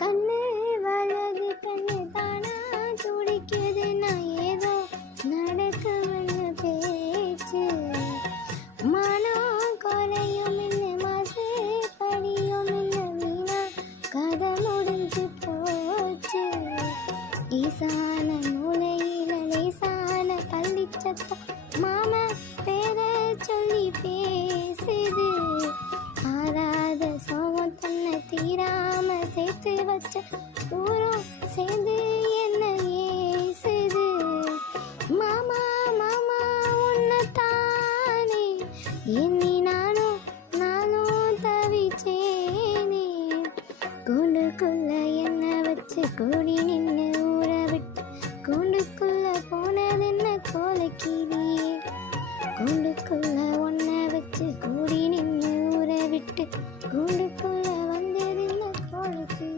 கண்ணு வலது கண்ணு தானா துடிக்குது, நான் ஏதோ நடக்கும்னு பேச்சு. மனம் குறையும் இல்லை, மாசு படியும் இல்லை, வீணா கதை முடிஞ்சு போச்சு. ஈசான மூலையில லேசான பள்ளிச்சத்தம் மாமா பேரை சொல்லி பேசுது. ஆறாத சோகம் தன்னை தீராம சேர்த்து வச்ச ஊரும் சேர்ந்து என்ன ஏசுது. மாமா மாமா உன்னைத்தானே எண்ணி நானும் தவிச்சேனே. கூண்டுக்குள்ள என்ன வச்சு கூடி நின்று ஊற விட்டு, கூண்டுக்குள்ள போனது என்ன கோலக்கிளியே. கூண்டுக்குள்ள ஒன்ன வச்சு கூடி நின்று ஊற விட்டு, கூண்டுக்குள்ள